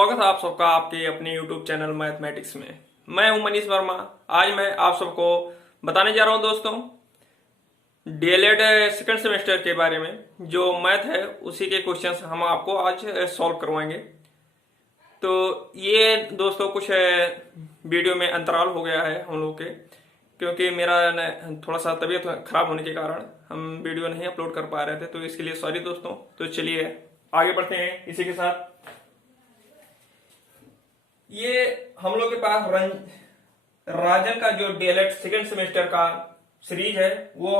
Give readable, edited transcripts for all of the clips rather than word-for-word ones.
स्वागत है आप सबका आपके अपने YouTube चैनल मैथमेटिक्स में। मैं हूं मनीष वर्मा। आज मैं आप सबको बताने जा रहा हूं दोस्तों डीएलएड सेकंड सेमेस्टर के बारे में। जो मैथ है उसी के क्वेश्चंस हम आपको आज सॉल्व करवाएंगे। तो ये दोस्तों कुछ वीडियो में अंतराल हो गया है हम लोग के, क्योंकि मेरा थोड़ा सा तबीयत खराब होने के कारण हम वीडियो नहीं अपलोड कर पा रहे थे, तो इसके लिए सॉरी दोस्तों। तो चलिए आगे बढ़ते हैं इसी के साथ। ये हम लोग के पास राजन का जो डीएलएड सेकेंड सेमेस्टर का सीरीज है वो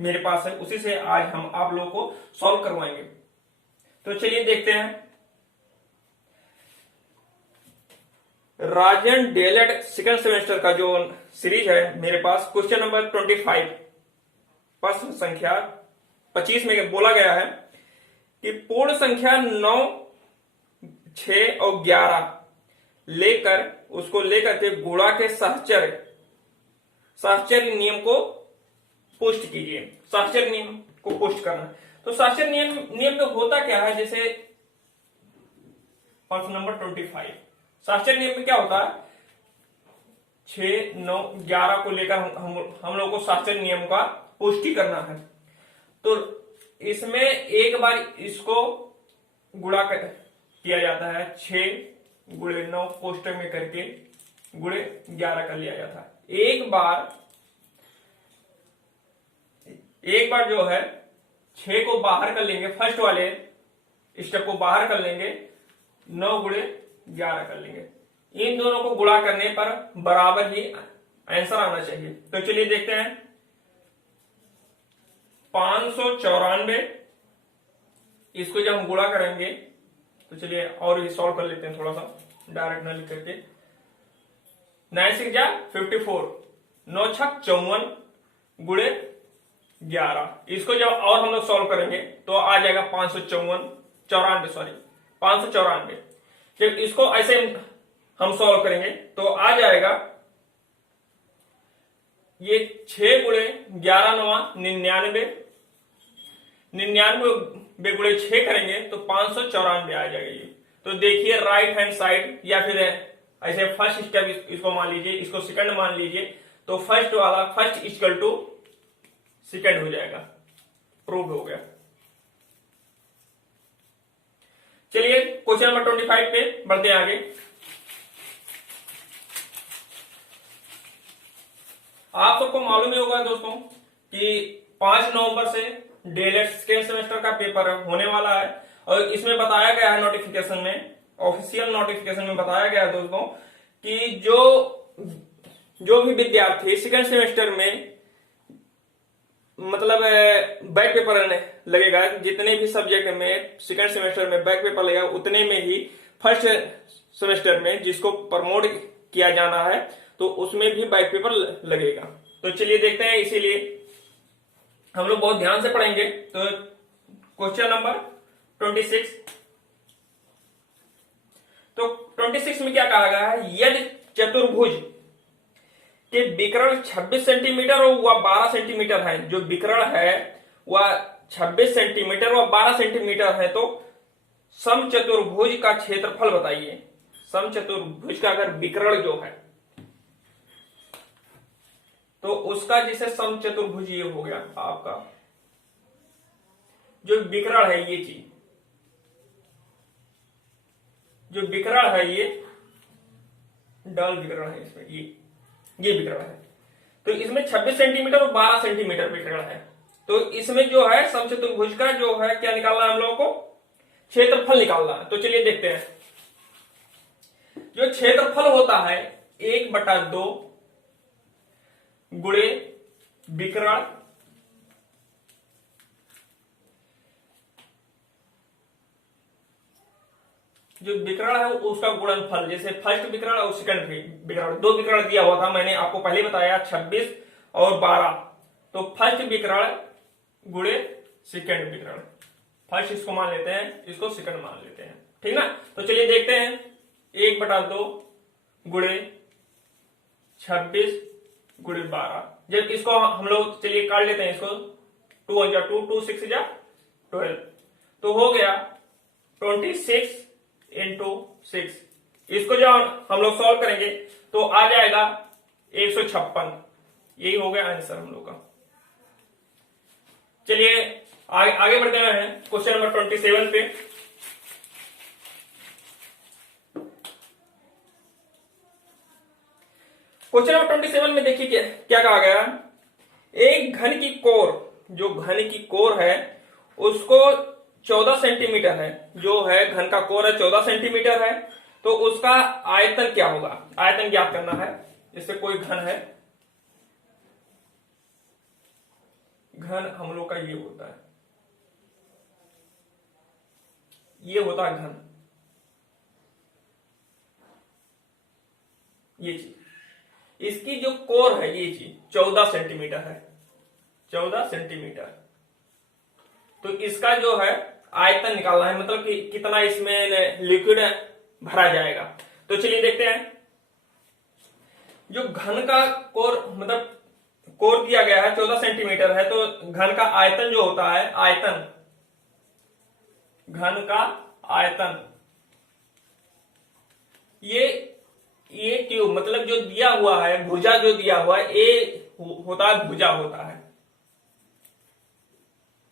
मेरे पास है, उसी से आज हम आप लोगों को सॉल्व करवाएंगे। तो चलिए देखते हैं। राजन डीएलएड सेकेंड सेमेस्टर का जो सीरीज है मेरे पास, क्वेश्चन नंबर 25 प्रश्न संख्या 25 में बोला गया है कि पूर्ण संख्या 9, 6 और 11 उसको लेकर के गुणा के साहचर्य नियम को पुष्ट कीजिए। साहचर्य नियम को पुष्ट करना, तो साहचर्य नियम में होता क्या है, जैसे प्रश्न नंबर 25 साहचर्य नियम में क्या होता है, 6, 9, 11 को लेकर हम लोग को साहचर्य नियम का पुष्टि करना है। तो इसमें एक बार इसको गुणा किया जाता है, 6 गुणे 9 कोष्टक में करके गुणे 11 कर लिया जाता है। एक बार जो है 6 को बाहर कर लेंगे, फर्स्ट वाले स्टेप को बाहर कर लेंगे, 9 गुणे 11 कर लेंगे। इन दोनों को गुणा करने पर बराबर ही आंसर आना चाहिए। तो चलिए देखते हैं। 594 इसको जब हम गुणा करेंगे तो चलिए और भी सॉल्व कर लेते हैं, थोड़ा सा डायरेक्ट ना लिख करके। 9 6 जा 54, 9 6 54 गुणे 11। इसको जब और हम लोग सॉल्व करेंगे तो आ जाएगा 594। जब इसको ऐसे हम सॉल्व करेंगे तो आ जाएगा ये 6 गुणे 11 9 99, 99 गुणे 6 करेंगे तो 594 आ जाएगा ये। तो देखिए राइट हैंड साइड या फिर ऐसे फर्स्ट स्टेप इसको मान लीजिए, इसको सेकंड मान लीजिए, तो फर्स्ट वाला फर्स्ट इक्वल टू सेकंड हो जाएगा। प्रूव हो गया। चलिए क्वेश्चन नंबर 25 पे बढ़ते हैं आगे। आप सबको मालूम ही होगा दोस्तों कि 5 नवंबर से डीएलएड सेकेंड सेमेस्टर का पेपर होने वाला है, और इसमें बताया गया है नोटिफिकेशन में, ऑफिशियल नोटिफिकेशन में बताया गया है दोस्तों कि जो भी विद्यार्थी सेकेंड सेमेस्टर में मतलब बैक पेपर लगेगा, जितने भी सब्जेक्ट में सेकेंड सेमेस्टर में बैक पेपर लगेगा उतने में ही फर्स्ट सेमेस्टर में जिसको प्रमोट किया जाना है तो उसमें भी बैक पेपर लगेगा। तो चलिए देखते हैं, इसीलिए हम लोग बहुत ध्यान से पढ़ेंगे। तो क्वेश्चन नंबर 26, तो 26 में क्या कहा गया है, यदि चतुर्भुज के विकर्ण 26 सेंटीमीटर और वह 12 सेंटीमीटर है, जो विकर्ण है वह 26 सेंटीमीटर व 12 सेंटीमीटर है, तो समचतुर्भुज का क्षेत्रफल बताइए। समचतुर्भुज का अगर विकर्ण जो है तो उसका जैसे समचतुर्भुज ये हो गया आपका, जो विकर्ण है ये चीज, जो विकर्ण है ये डल विकर्ण है, इसमें ये विकर्ण है। तो इसमें 26 सेंटीमीटर और 12 सेंटीमीटर विकर्ण है। तो इसमें जो है समचतुर्भुज का जो है क्या निकालना है हम लोगों को, क्षेत्रफल निकालना है। तो चलिए देखते हैं। जो क्षेत्रफल होता है 1/2 गुणे विकर्ण जो विकर्ण है उसका गुणनफल, जैसे फर्स्ट विकर्ण और सेकंड विकर्ण, 2 विकर्ण दिया हुआ था, मैंने आपको पहले बताया 26 और 12। तो फर्स्ट विकर्ण गुणे सेकंड विकर्ण, फर्स्ट इसको मान लेते हैं, इसको सेकंड मान लेते हैं, ठीक ना। तो चलिए देखते हैं। 1/2 गुणे 26 गुणे 12, जब इसको हम लोग चलिए काट लेते हैं, इसको 2 1 2 2 6 12, तो हो गया 26 into 6 इसको जब हम लोग सॉल्व करेंगे तो आ जाएगा 156। यही हो गया आंसर हम लोग का। चलिए आगे बढ़ते हैं क्वेश्चन नंबर 27 पे। क्वेश्चन नंबर 27 में देखिए क्या कहा गया। एक घन की कोर, जो घन की कोर है उसको 14 सेंटीमीटर है, जो है घन का कोर है 14 सेंटीमीटर है, तो उसका आयतन क्या होगा। आयतन ज्ञात करना है। जैसे कोई घन है, घन हम लोग का ये होता है, ये होता है घन, ये चीज, इसकी जो कोर है ये चीज 14 सेंटीमीटर है, 14 सेंटीमीटर। तो इसका जो है आयतन निकालना है, मतलब कि कितना इसमें लिक्विड भरा जाएगा। तो चलिए देखते हैं। जो घन का कोर, मतलब कोर दिया गया है 14 सेंटीमीटर है, तो घन का आयतन जो होता है, आयतन, घन का आयतन, ये ट्यूब, मतलब जो दिया हुआ है, भुजा जो दिया हुआ है, ये होता है, भुजा होता है,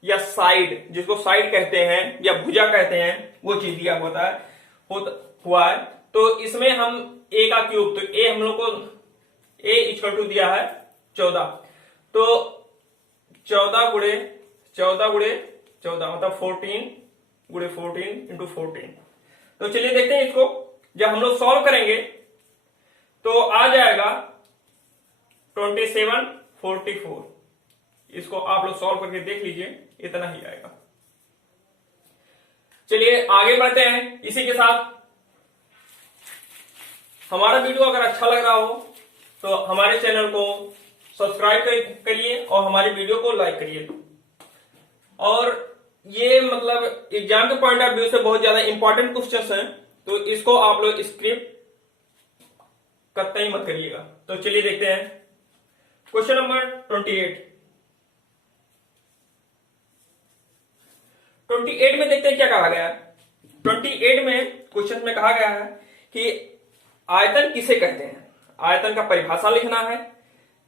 या साइड, जिसको साइड कहते हैं या भुजा कहते हैं, वो चीज दिया होता है, हुआ है। तो इसमें हम ए का क्यूब, तो ए हम लोग को ए इक्वल टू दिया है 14, तो 14 गुणे 14 गुणे 14 मतलब 14 गुणे 14 इंटू 14। तो चलिए देखते हैं इसको। जब हम लोग सॉल्व करेंगे तो आ जाएगा 2744। इसको आप लोग सॉल्व करके देख लीजिए, इतना ही आएगा। चलिए आगे बढ़ते हैं। इसी के साथ हमारा वीडियो अगर अच्छा लग रहा हो तो हमारे चैनल को सब्सक्राइब करिए और हमारे वीडियो को लाइक करिए। और ये मतलब एग्जाम के पॉइंट ऑफ व्यू से बहुत ज्यादा इंपॉर्टेंट क्वेश्चंस हैं, तो इसको आप लोग स्क्रिप्ट कतई मत करिएगा। तो चलिए देखते हैं क्वेश्चन नंबर 28। 28 में देखते हैं क्या कहा गया है। 28 में क्वेश्चन में कहा गया है कि आयतन किसे कहते हैं। आयतन का परिभाषा लिखना है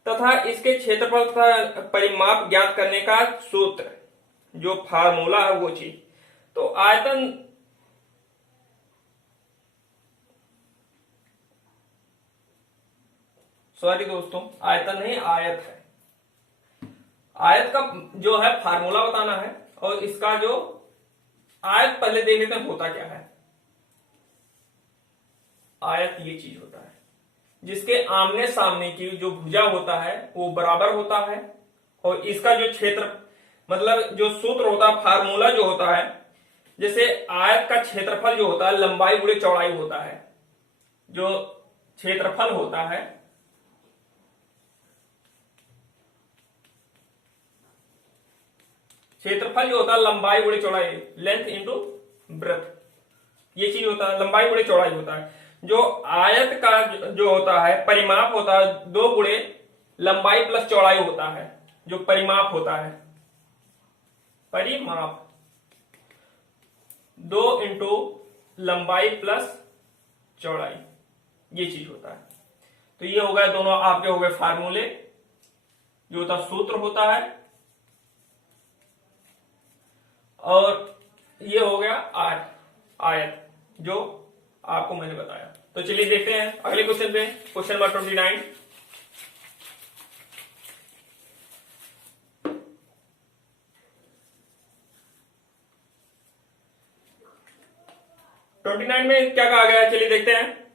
तथा इसके क्षेत्रफल तथा परिमाप ज्ञात करने का सूत्र, जो फार्मूला है वो चीज। तो आयतन, सॉरी दोस्तों, आयतन नहीं आयत है। आयत का जो है फार्मूला बताना है और इसका जो आयत पहले देख लेते हैं होता क्या है। आयत ये चीज होता है जिसके आमने सामने की जो भुजा होता है वो बराबर होता है, और इसका जो क्षेत्र, मतलब जो सूत्र होता है, फार्मूला जो होता है, जैसे आयत का क्षेत्रफल जो होता है लंबाई गुणे चौड़ाई होता है। जो क्षेत्रफल होता है, क्षेत्रफल जो होता है लंबाई गुणे चौड़ाई, लेंथ इंटू ब्रेथ, ये चीज होता है, लंबाई गुणे चौड़ाई होता है। जो आयत का जो होता है परिमाप होता है 2 गुणे लंबाई प्लस चौड़ाई होता है। जो परिमाप होता है, परिमाप 2 इंटू लंबाई प्लस चौड़ाई, ये चीज होता है। तो ये हो गया, दोनों आपके हो गए फार्मूले, जो होता सूत्र होता है, और ये हो गया आयत जो आपको मैंने बताया। तो चलिए देखते हैं अगले क्वेश्चन पे, क्वेश्चन नंबर 29। में क्या कहा गया है, चलिए देखते हैं।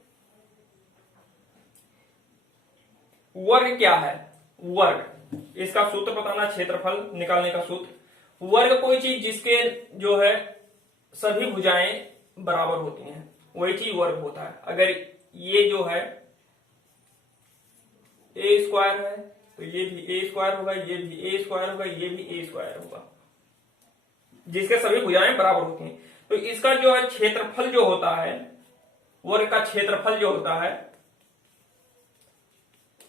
वर्ग क्या है। वर्ग, इसका सूत्र बताना, क्षेत्रफल निकालने का सूत्र। वर्ग कोई चीज जिसके जो है सभी भुजाएं बराबर होती हैं, वही चीज वर्ग होता है। अगर ये जो है ए स्क्वायर है तो ये भी ए स्क्वायर होगा, ये भी ए स्क्वायर होगा, ये भी ए स्क्वायर होगा, जिसके सभी भुजाएं बराबर होती हैं। तो इसका जो है क्षेत्रफल जो होता है, वर्ग का क्षेत्रफल जो होता है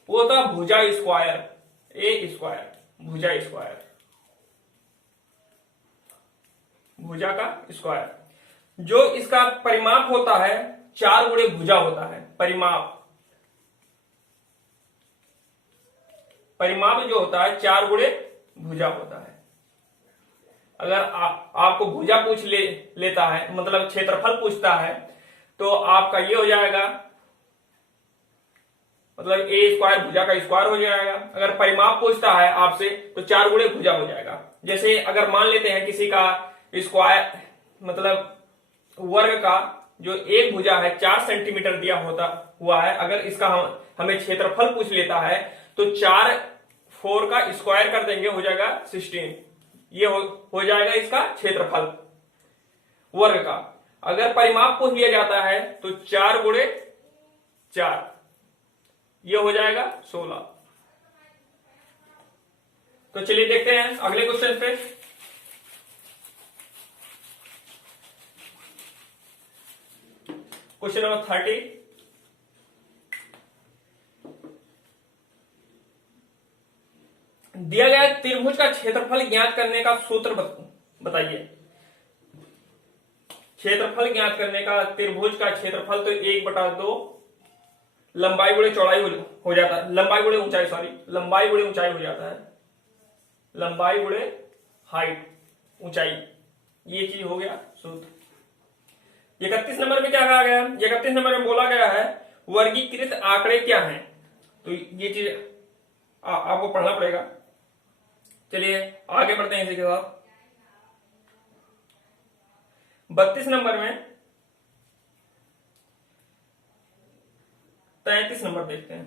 वो होता है भुजा स्क्वायर, ए स्क्वायर, भुजा स्क्वायर, भुजा का स्क्वायर। जो इसका परिमाप होता है 4 गुणे भुजा होता है। परिमाप जो होता है 4 गुणे भुजा होता है। अगर आपको भुजा पूछ लेता है, मतलब क्षेत्रफल पूछता है, तो आपका ये हो जाएगा, मतलब ए स्क्वायर भुजा का स्क्वायर हो जाएगा। अगर परिमाप पूछता है आपसे तो 4 गुणे भुजा हो जाएगा। जैसे अगर मान लेते हैं किसी का स्क्वायर, मतलब वर्ग का जो एक भुजा है 4 सेंटीमीटर दिया हुआ है, अगर इसका हमें क्षेत्रफल पूछ लेता है तो 4 का स्क्वायर कर देंगे, हो जाएगा 16। ये हो जाएगा इसका क्षेत्रफल वर्ग का। अगर परिमाप पूछ लिया जाता है तो 4 गुणे 4, ये हो जाएगा 16। तो चलिए देखते हैं अगले क्वेश्चन पे। Question number 30। दिया गया त्रिभुज का क्षेत्रफल ज्ञात करने का सूत्र बताइए। क्षेत्रफल ज्ञात करने का, त्रिभुज का क्षेत्रफल तो 1/2 लंबाई गुणे चौड़ाई हो जाता है, लंबाई गुणे ऊंचाई, सॉरी, लंबाई गुणे ऊंचाई हो जाता है, लंबाई गुणे हाइट, ऊंचाई, ये चीज हो गया सूत्र। 31 नंबर में क्या कहा गया? 31 नंबर में बोला गया है वर्गीकृत आंकड़े क्या हैं। तो ये चीज आपको पढ़ना पड़ेगा। चलिए आगे बढ़ते हैं इसी के साथ। 32 नंबर में 33 नंबर देखते हैं।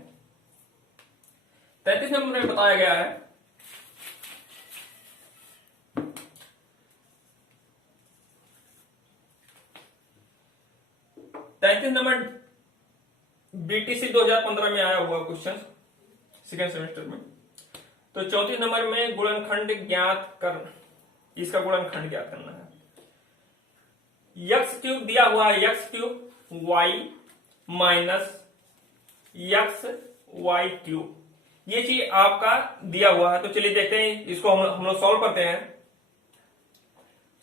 33 नंबर में बताया गया है बीटीसी 2015 में आया हुआ क्वेश्चन, सेकेंड सेमेस्टर में। तो 34 नंबर में गुणनखंड ज्ञात कर, इसका गुणनखंड ज्ञात करना है। x क्यूब दिया हुआ है, x cube y minus x y cube, ये चीज आपका दिया हुआ है। तो चलिए देखते हैं इसको हम लोग सॉल्व करते हैं।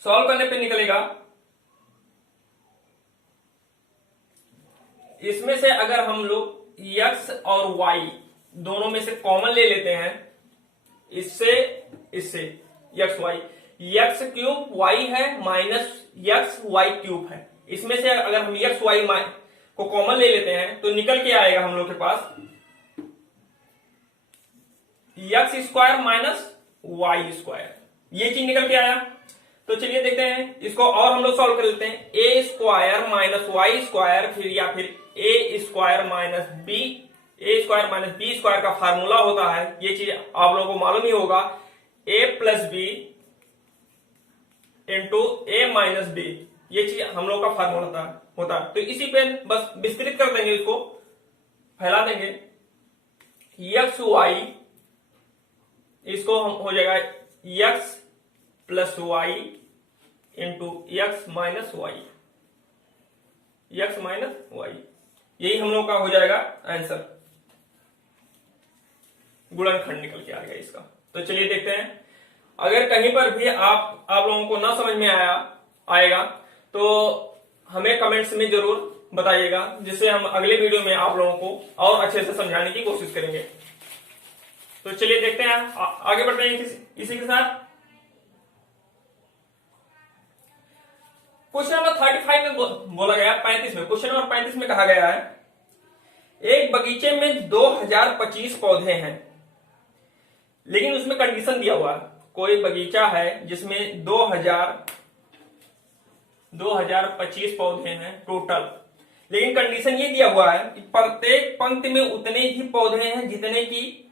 सॉल्व करने पे निकलेगा, इसमें से अगर हम लोग x और y दोनों में से कॉमन ले लेते हैं, इससे x y, x cube y है माइनस x y क्यूब है, इसमें से अगर हम x y को कॉमन ले लेते हैं तो निकल के आएगा हम लोग के पास x square minus y square, ये चीज निकल के आया। तो चलिए देखते हैं इसको और हम लोग सॉल्व कर लेते हैं। a square minus y square, फिर या फिर a square minus B square का फार्मूला होता है, ये चीज आप लोगों को मालूम ही होगा, a plus B into a minus B, ये चीज हम लोग का फार्मूला होता है। तो इसी पे बस विस्तृत कर देंगे, इसको फैला देंगे। एक्स वाई, इसको हम हो जाएगा x plus y into x minus y, x minus y, यही हम लोग का हो जाएगा आंसर, गुणनखंड निकल के आएगा इसका। तो चलिए देखते हैं, अगर कहीं पर भी आप लोगों को ना समझ में आएगा तो हमें कमेंट्स में जरूर बताइएगा, जिससे हम अगले वीडियो में आप लोगों को और अच्छे से समझाने की कोशिश करेंगे। तो चलिए देखते हैं, आगे बढ़ते हैं इसी के साथ। क्वेश्चन नंबर 35 में बोला गया, 35 में, क्वेश्चन नंबर 35 में कहा गया है एक बगीचे में 2025 पौधे हैं, लेकिन उसमें कंडीशन दिया हुआ है, कोई बगीचा है जिसमें 2025 पौधे हैं टोटल, लेकिन कंडीशन ये दिया हुआ है कि प्रत्येक पंक्ति में उतने ही पौधे हैं जितने की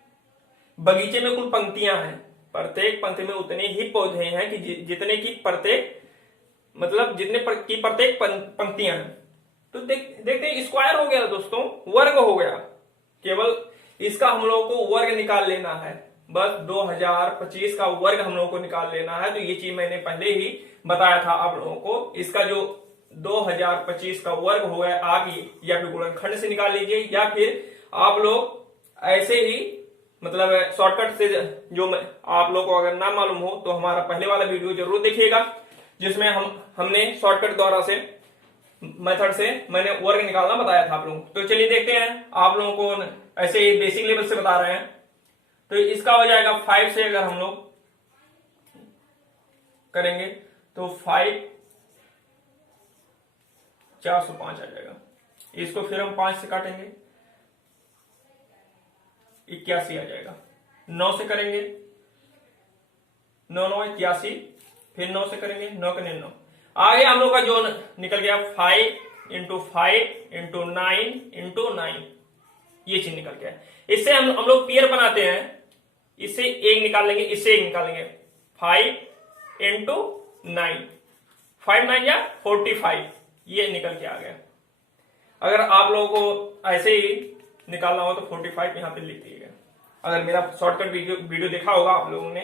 बगीचे में कुल पंक्तियां हैं। प्रत्येक पंक्ति में उतने ही पौधे हैं कि जितने की प्रत्येक, मतलब जितने की प्रत्येक पंक्तियां हैं। तो देखते हैं, स्क्वायर हो गया दोस्तों, वर्ग हो गया, केवल इसका हम लोगों को वर्ग निकाल लेना है, बस 2025 का वर्ग हम लोगों को निकाल लेना है। तो ये चीज मैंने पहले ही बताया था आप लोगों को, इसका जो 2025 का वर्ग हो गया, आप या फिर गुणनखंड से निकाल लीजिए, या फिर आप लोग ऐसे ही मतलब शॉर्टकट से, जो आप लोग को अगर ना मालूम हो तो हमारा पहले वाला वीडियो जरूर देखिएगा, जिसमें हमने शॉर्टकट द्वारा से मेथड से मैंने वर्ग निकालना बताया था आप लोगों को। तो चलिए देखते हैं, आप लोगों को ऐसे ही बेसिक लेवल से बता रहे हैं। तो इसका हो जाएगा 5 से अगर हम लोग करेंगे तो 5 405 आ जाएगा। इसको फिर हम 5 से काटेंगे 81 आ जाएगा। 9 से करेंगे 9 9 81, फिर 9 से करेंगे 9 के 9। आगे हम लोग का जो निकल गया 5 इंटू 5 इंटू 9 इंटू 9, ये चीज निकल गया। इससे हम लोग पेयर बनाते हैं, इससे एक निकाल लेंगे, इससे एक निकालेंगे। 5 इंटू 9, 5 9 या 45, ये निकल के आ गया। अगर आप लोगों को ऐसे ही निकालना हो तो 45 यहां पे लिख दीजिएगा। अगर मेरा शॉर्टकट वीडियो देखा होगा आप लोगों ने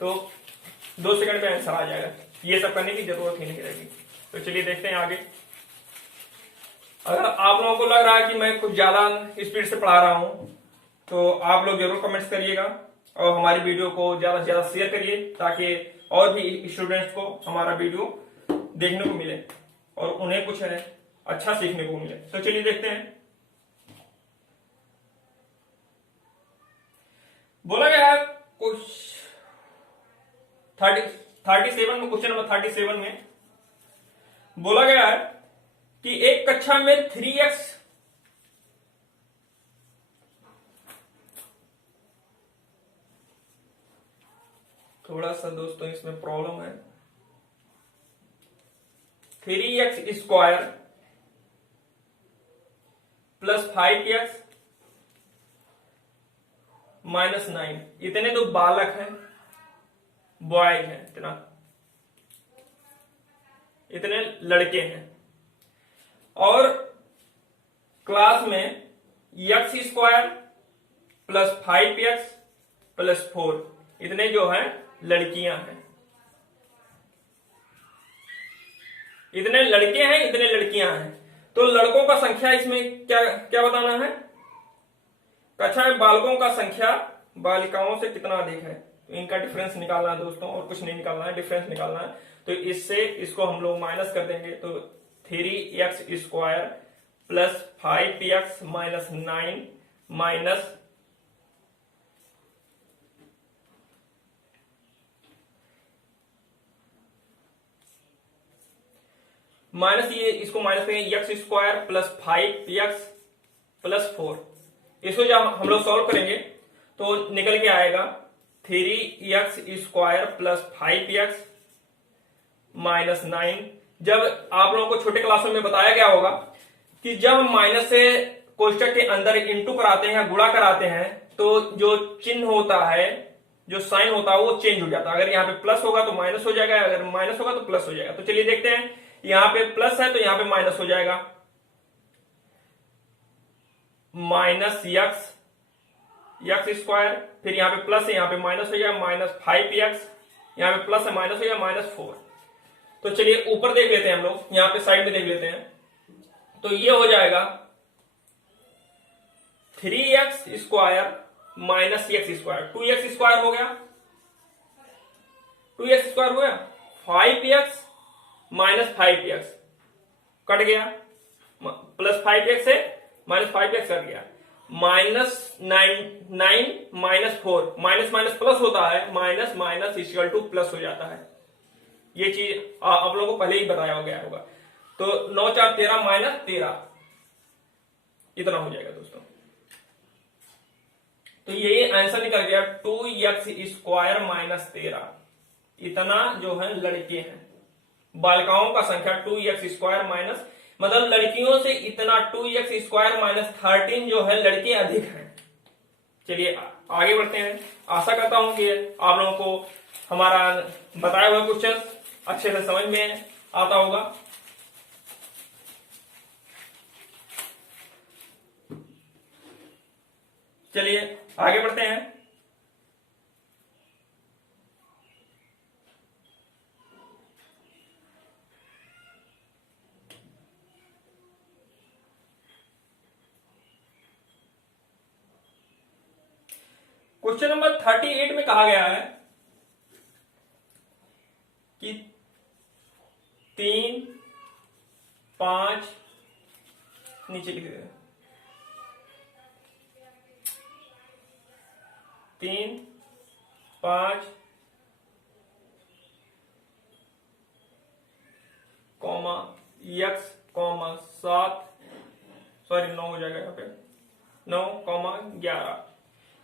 तो 2 सेकंड में आंसर आ जाएगा, ये सब करने की जरूरत ही नहीं रहेगी। तो चलिए देखते हैं आगे। अगर आप लोगों को लग रहा है कि मैं कुछ ज्यादा स्पीड से पढ़ा रहा हूं तो आप लोग जरूर कमेंट्स करिएगा और हमारी वीडियो को ज्यादा से ज्यादा शेयर करिए, ताकि और भी स्टूडेंट्स को हमारा वीडियो देखने को मिले और उन्हें कुछ है अच्छा सीखने को मिले। तो चलिए देखते हैं। बोला गया है कुछ 37 में, क्वेश्चन नंबर 37 में बोला गया है कि एक कक्षा में 3x थोड़ा सा दोस्तों इसमें प्रॉब्लम है। 3x square plus 5x minus 9, इतने तो बालक हैं, बॉयज हैं, इतने लड़के हैं, और क्लास में x square plus 5x plus 4, इतने जो है लड़कियां हैं। इतने लड़के हैं, इतने लड़कियां हैं, तो लड़कों का संख्या इसमें क्या क्या बताना है? कक्षा में बालकों का संख्या बालिकाओं से कितना अधिक है, तो इनका डिफरेंस निकालना है दोस्तों, और कुछ नहीं निकालना है, डिफरेंस निकालना है। तो इससे इसको हम लोग माइनस कर देंगे, तो 3x square plus 5x minus 9 minus ये इसको माइनस करेंगे, x square plus 5x plus 4। इसको जब हम लोग सॉल्व करेंगे तो निकल के आएगा 3x square plus 5x minus 9। जब आप लोगों को छोटे क्लासों में बताया गया होगा कि जब माइनस से कोष्टक के अंदर इंटू कराते हैं या गुणा कराते हैं तो जो चिन्ह होता है, जो साइन होता है, वो चेंज हो जाता है। अगर यहाँ पे प्लस होगा तो माइनस हो जाएगा, अगर माइनस होगा तो प्लस हो जाएगा। तो चलिए देखते हैं, यहां पे प्लस है तो यहां पे माइनस हो जाएगा, माइनस x स्क्वायर, फिर यहां पे प्लस है, यहां पे माइनस हो जाएगा, माइनस 5x, यहां पे प्लस है माइनस हो जाएगा, माइनस 4। तो चलिए ऊपर देख लेते हैं हम लोग, यहां पे साइड में देख लेते हैं। तो ये हो जाएगा 3x square minus x square, 2x square हो गया, 2x स्क्वायर हो गया, 5x माइनस 5x कट गया, प्लस 5x से माइनस 5x कट गया, minus 9 minus 4, minus minus plus होता है, minus minus equal two plus हो जाता है। ये चीज आप लोगों को पहले ही बताया गया होगा। तो 9 4 13 माइनस 13, इतना हो जाएगा दोस्तों। तो ये आंसर निकल गया 2x स्क्वायर माइनस 13। इतना जो है लड़के हैं, बालिकाओं का संख्या 2x स्क्वायर माइनस, मतलब लड़कियों से इतना 2x स्क्वायर माइनस 13 जो है लड़के अधिक हैं। चलिए आगे बढ़ते हैं। आशा करता हूं कि आप लोगों को हमारा बताया हुआ क्वेश्चन अच्छे से समझ में आता होगा। चलिए आगे बढ़ते हैं। क्वेश्चन नंबर 38 में कहा गया है कि 3 5 नीचे लिख देते 3 5 कॉमा x कॉमा 7 सॉरी 9 हो जाएगा यहाँ पे 9 कॉमा 11।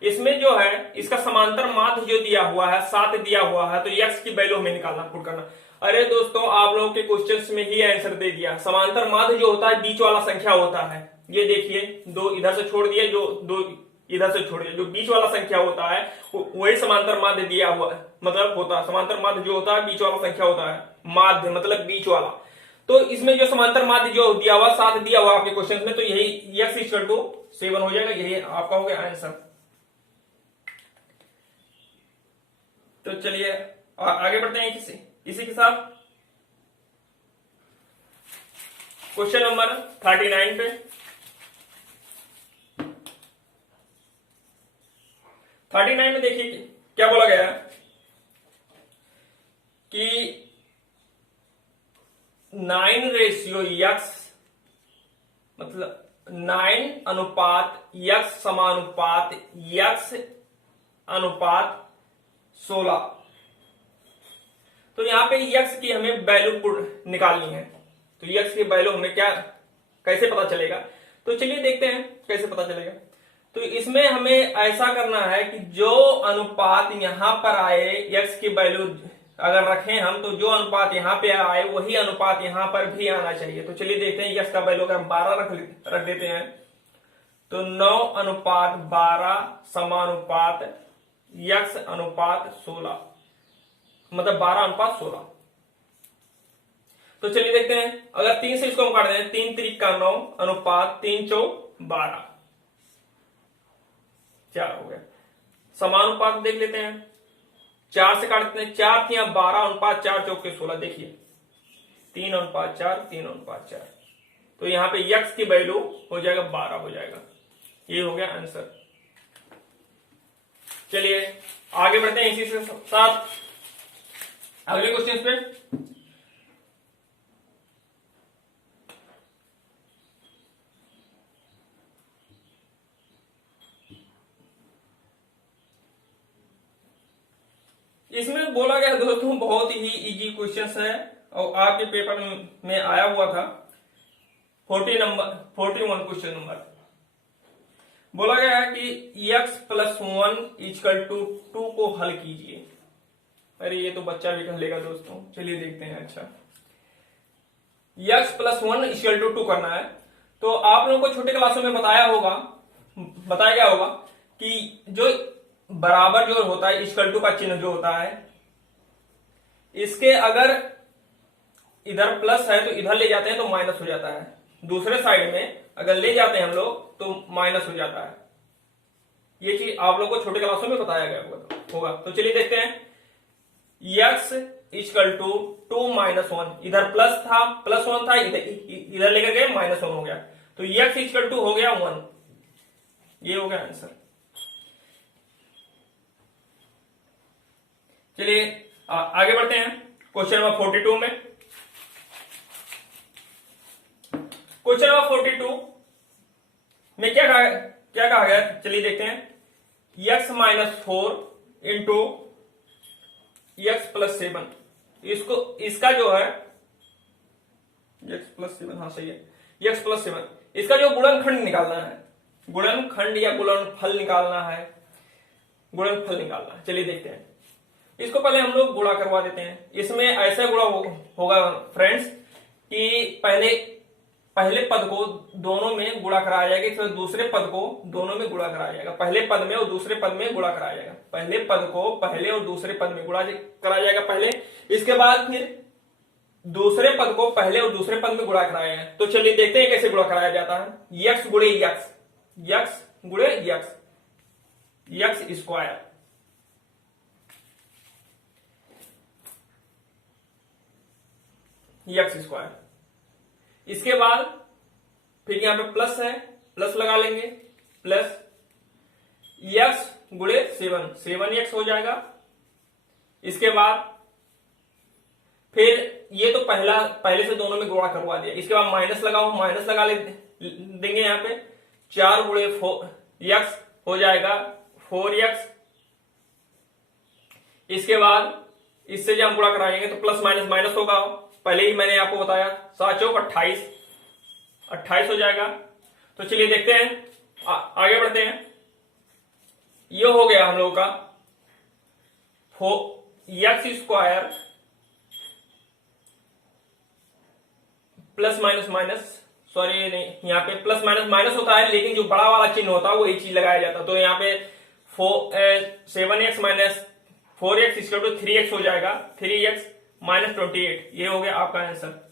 इसमें जो है इसका समांतर माध्य जो दिया हुआ है 7 दिया हुआ है, तो x की वैल्यू हमें निकालना पुट करना। अरे दोस्तों आप लोगों के क्वेश्चंस में ही आंसर दे दिया। समांतर माध्य जो होता है बीच वाला संख्या होता है। ये देखिए 2 इधर से छोड़ दिए, जो 2 इधर से छोड़ दिए, जो बीच वाला संख्या होता है वही समांतर माध्य दिया हुआ है, मतलब होता है समांतर माध्य जो होता है बीच वाला संख्या होता है। माध्य मतलब बीच वाला। तो इसमें जो समांतर माध्य जो दिया हुआ 7 दिया हुआ आपके क्वेश्चन में, तो यही x इक्वल टू 7 हो जाएगा। यही आपका हो गया आंसर। तो चलिए आगे बढ़ते हैं इसी के साथ क्वेश्चन नंबर 39 पे। 39 में देखिए क्या बोला गया है कि 9:x मतलब 9:x समानुपात x अनुपात 16। तो यहां पे x की हमें वैल्यू निकालनी है। तो x की वैल्यू हमें कैसे पता चलेगा, तो चलिए देखते हैं कैसे पता चलेगा। तो इसमें हमें ऐसा करना है कि जो अनुपात यहां पर आए x की वैल्यू अगर रखें हम, तो जो अनुपात यहां पे आए वही अनुपात यहां पर भी आना चाहिए। तो चलिए देखते हैं x का वैल्यू अगर 12 रख देते हैं, तो 9:12 समानुपात x अनुपात 16 मतलब 12:16। तो चलिए देखते हैं, अगर 3 से इसको हम काट दें, 3 3 का 9 अनुपात 3 4 12 4 हो गया। समानुपात देख लेते हैं, 4 से काटते हैं, 4 3 12 अनुपात 4 4 के 16। देखिए 3:4 3:4। तो यहां पे x की वैल्यू हो जाएगा 12 हो जाएगा। ये हो गया आंसर। चलिए आगे बढ़ते हैं इसी से साथ अगले क्वेश्चन पे। इसमें बोला गया दोस्तों बहुत ही इजी क्वेश्चन है और आपके पेपर में आया हुआ था 41 क्वेश्चन नंबर। बोला गया है कि x + 1 = 2 को हल कीजिए। अरे ये तो बच्चा भी कर लेगा दोस्तों, चलिए देखते हैं। अच्छा x + 1 = 2 करना है, तो आप लोगों को छोटे क्लासों में बताया गया होगा कि जो बराबर जो होता है इक्वल टू का चिन्ह जो होता है, इसके अगर इधर प्लस है तो इधर ले जाते हैं तो माइनस हो जाता है, दूसरे साइड में अगर ले जाते हैं हम लोग तो माइनस हो जाता है। ये चीज आप लोगों को छोटे क्लासों में बताया गया होगा। तो चलिए देखते हैं, x = 2 - 1, इधर +1 था, इधर लेकर गए -1 हो गया, तो x = हो गया 1। ये हो गया आंसर। चलिए आगे बढ़ते हैं क्वेश्चन नंबर 42 में। क्वेश्चन नंबर 42 में क्या कहा गया, चलिए देखते हैं। x - 4 × x + 7, इसका जो है x + 7, हाँ सही है, x + 7, इसका जो गुणनखंड निकालना है, गुणनखंड या गुणनफल निकालना है, चलिए देखते हैं। इसको पहले हम लोग गुणा करवा देते हैं। इसमें ऐसा गुणा होगा फ्रेंड्स कि पहले पद को दोनों में गुणा कराया जाएगा, फिर दूसरे पद को दोनों में गुणा कराया जाएगा। पहले पद में और दूसरे पद में गुणा कराया जाएगा, पहले पद को पहले और दूसरे पद में गुणा कराया जाएगा पहले, इसके बाद फिर दूसरे पद को पहले और दूसरे पद में गुणा कराया जाएगा। तो चलिए देखते हैं कैसे गुणा कराया जाता है। x गुणे x, x गुणे x, x square, x square. इसके बाद फिर यहां पे प्लस है, प्लस लगा लेंगे, प्लस x गुणे 7 7x हो जाएगा। इसके बाद फिर ये तो पहले से दोनों में गुणा करवा दिया। इसके बाद माइनस लगाओ, माइनस लगा देंगे यहाँ पे 4 गुणे x हो जाएगा 4x। इसके बाद इससे जब हम गुणा कराएंगे तो प्लस माइनस माइनस होगा, पहले ही मैंने आपको बताया। 7 चौक 28 हो जाएगा। तो चलिए देखते हैं, आगे बढ़ते हैं। ये हो गया हम लोगों का x square plus minus minus, sorry नहीं, यहाँ पे प्लस माइनस माइनस होता है, लेकिन जो बड़ा वाला चिन्ह होता है वही चीज लगाया जाता है। तो यहाँ पे 7x minus 4x equal to 3x हो जाएगा, 3x माइनस 28। ये हो गया आपका आंसर।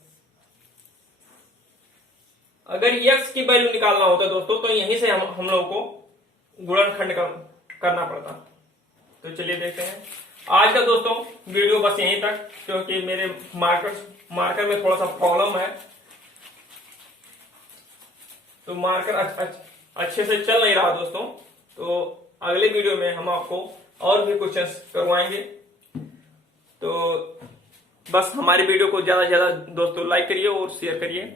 अगर x की वैल्यू निकालना होता दोस्तों तो यहीं से हम लोगों को गुणनखंड करना पड़ता। तो चलिए देखते हैं आज का दोस्तों वीडियो बस यहीं तक, क्योंकि मेरे मार्कर में थोड़ा सा प्रॉब्लम है, तो मार्कर अच्छे से चल नहीं रहा दोस्तों। तो अगले वीडियो में हम आपको और भी क्वेश्चंस करवाएंगे। तो बस हमारी वीडियो को ज्यादा से ज्यादा दोस्तों लाइक करिए और शेयर करिए,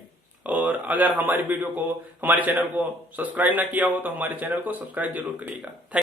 और अगर हमारी वीडियो को, हमारे चैनल को सब्सक्राइब ना किया हो तो हमारे चैनल को सब्सक्राइब जरूर करिएगा। थैंक